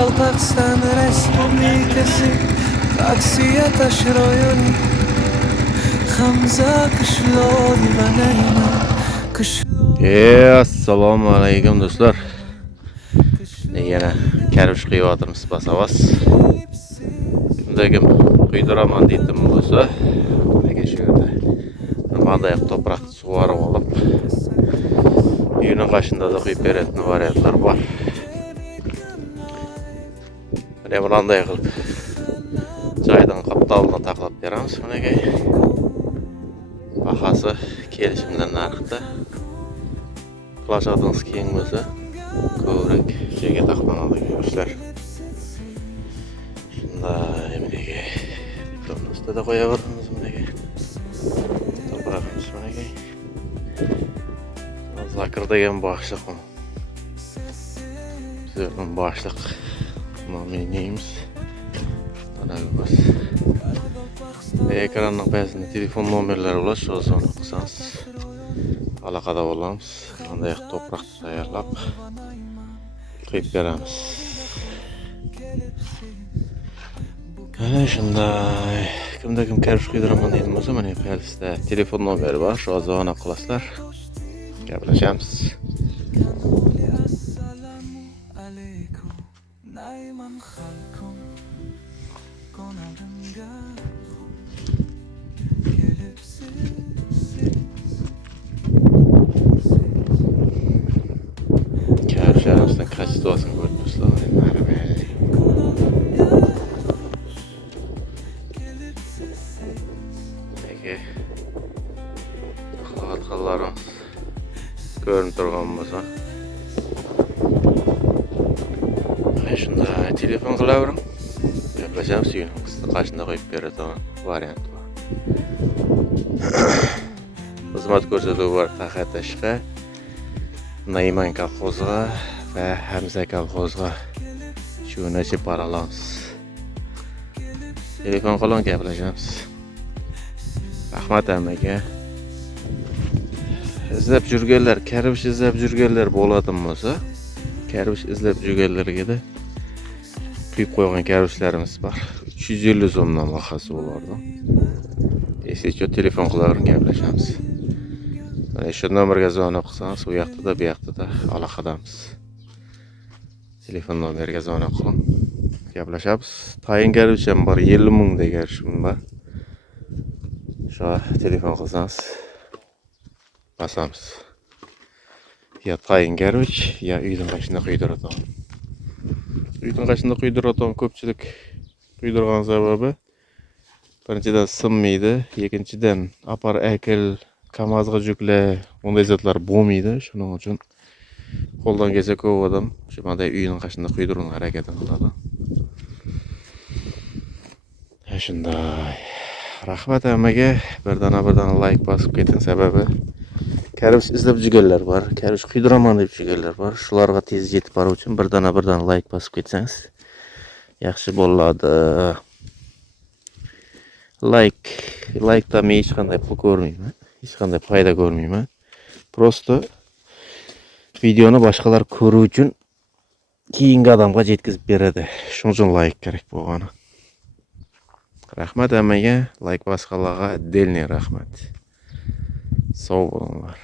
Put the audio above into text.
Qalpaqstan Respublikası Taksiye taşır oyun Hamza kışlol banayma Assalomu alaykum do'stlar. Yana karvish qilyapmiz basavas. Bundagim quydiraman dedim bo'lsa, nega shu yerda nimaday to'proqni sug'orib olib, uyning qashida da quyib beradigan variantlar bor. Mana bunday qilib joydan qaptalini taqlab beramiz. Bunga bahasi kelishimdan narxda. Plaşadığınız keng bo'lsa, ko'rak joyga taqlanadi yo'qlar. Shunday menga diplomni ustida qo'yaveramiz menga. To'g'rimiz menga. Zakir degan boshliq. Bizning boshliq nominimiz. Tanalmas. Ekranning ba'zida telefon nomerlari bor, shu o'zini qilsangiz aloqada bo'lamiz. Qanday to'proq tayyorlab qo'yib beramiz. Ana shunday. Kimda kim karvish qiydiraman dedim bo'lsa, mana qayerda telefon nomeri bor, shu o'zini qilasizlar. Gaplashamiz. Karvishlarımızdan kачествосын ko'rib turibsizlar. Nega xalatlarimiz ko'rinib turgan bo'lsa, shunday telefon qilavering. Gaplashamiz, qashida qo'yib beradigan variant bor. Xizmat ko'rsatuvi bor Taxatashqa, Nayman kolxozga va Hamza kolxozga shuni separa olamiz. Telefon qiling, gaplashamiz. Rahmat amaga. İzlab yurganlar, karvish izlab yurganlar bo'ladimi bo'lsa, karvish izlab yurganlarga da quyib qo'ygan karvishlarimiz bor. 350 so'mdan bahasi bo'lardi. Esga telefon qilavering, gaplashamiz. Mana shu nomerga zona qilsangiz, u yoqda da bu yoqda da aloqadamiz. Telefon nomeriga zona qiling. Gaplashamiz. Tayin karvish ham bor, 50 ming degan shum bor. Shu telefon qilsangiz basamiz. Ya tayin karvish, ya uyning qashida quydiradigan. Uyning qashida quydiradigan ko'pchilik quydirgan sababi birinchidan sinmaydi, ikkinchidan apar akil Kamazga yukla, onday zatlar bo'lmaydi. Shuning uchun qo'ldan kelsa ko'p odam shu bunday uyning qashida quydirishga harakat qiladi. Shunday. Rahmat hammaga. Birdan like bosib keting, sababi karvish izlab yurganlar bor, karvish quydiraman deb yurganlar bor. Shularga tez yetib boruvchi uchun birdan like bosib ketsangiz yaxshi bo'ladi. Like'dan men hech qanday pul ko'rmayman. Hech qanday foyda ko'rmayman. Prosto videoni boshqalar ko'rish uchun keyingi odamga yetkazib beradi. Shuning uchun like kerak bo'lgani. Rahmat hammaga, like bosganlarga отдельный rahmat. Sog' bo'linglar.